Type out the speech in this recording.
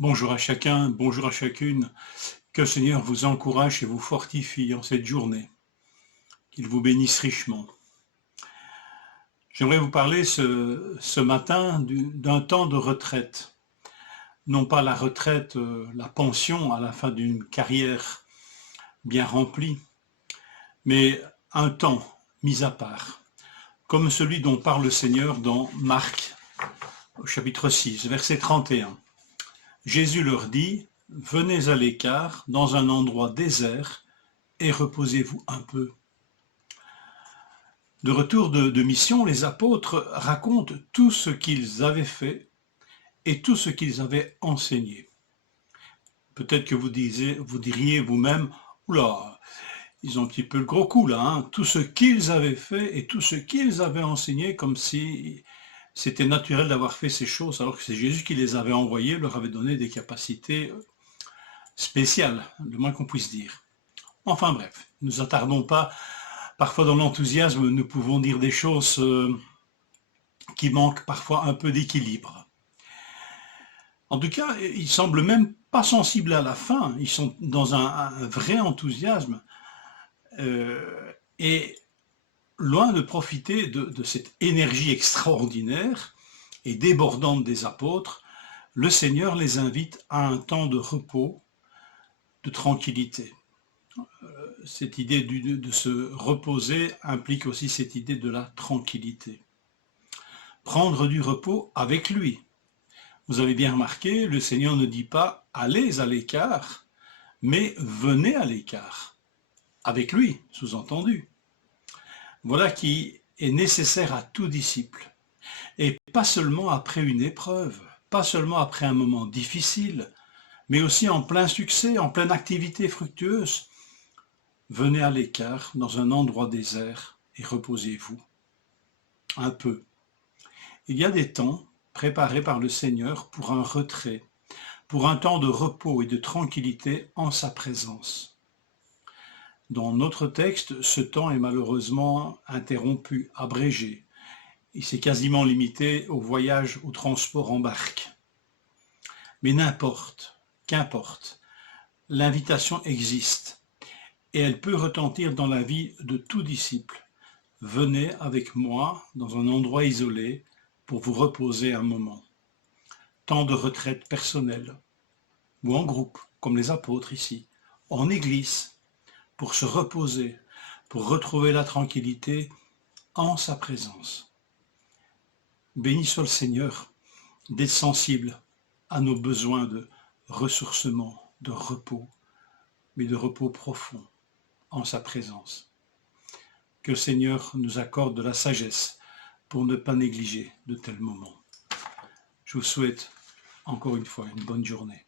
Bonjour à chacun, bonjour à chacune. Que le Seigneur vous encourage et vous fortifie en cette journée. Qu'il vous bénisse richement. J'aimerais vous parler ce matin d'un temps de retraite. Non pas la retraite, la pension à la fin d'une carrière bien remplie, mais un temps mis à part, comme celui dont parle le Seigneur dans Marc, au chapitre 6, verset 31. Jésus leur dit, « Venez à l'écart, dans un endroit désert, et reposez-vous un peu. » De retour de mission, les apôtres racontent tout ce qu'ils avaient fait et tout ce qu'ils avaient enseigné. Peut-être que vous diriez vous-même, « Oula, ils ont un petit peu le gros coup là, hein, tout ce qu'ils avaient fait et tout ce qu'ils avaient enseigné, comme si c'était naturel d'avoir fait ces choses, alors que c'est Jésus qui les avait envoyés, leur avait donné des capacités spéciales, le moins qu'on puisse dire. » Enfin bref, ne nous attardons pas. Parfois dans l'enthousiasme, nous pouvons dire des choses qui manquent parfois un peu d'équilibre. En tout cas, ils semblent même pas sensibles à la fin, ils sont dans un vrai enthousiasme et loin de profiter de cette énergie extraordinaire et débordante des apôtres, le Seigneur les invite à un temps de repos, de tranquillité. Cette idée de se reposer implique aussi cette idée de la tranquillité. Prendre du repos avec lui. Vous avez bien remarqué, le Seigneur ne dit pas « allez à l'écart », mais « venez à l'écart », avec lui, sous-entendu. Voilà qui est nécessaire à tout disciple, et pas seulement après une épreuve, pas seulement après un moment difficile, mais aussi en plein succès, en pleine activité fructueuse. Venez à l'écart, dans un endroit désert, et reposez-vous un peu. Il y a des temps préparés par le Seigneur pour un retrait, pour un temps de repos et de tranquillité en sa présence. Dans notre texte, ce temps est malheureusement interrompu, abrégé. Il s'est quasiment limité au voyage, au transport en barque. Mais n'importe, qu'importe, l'invitation existe. Et elle peut retentir dans la vie de tout disciple. Venez avec moi dans un endroit isolé pour vous reposer un moment. Temps de retraite personnelle, ou en groupe, comme les apôtres ici, en église, pour se reposer, pour retrouver la tranquillité en sa présence. Béni soit le Seigneur d'être sensible à nos besoins de ressourcement, de repos, mais de repos profond en sa présence. Que le Seigneur nous accorde de la sagesse pour ne pas négliger de tels moments. Je vous souhaite encore une fois une bonne journée.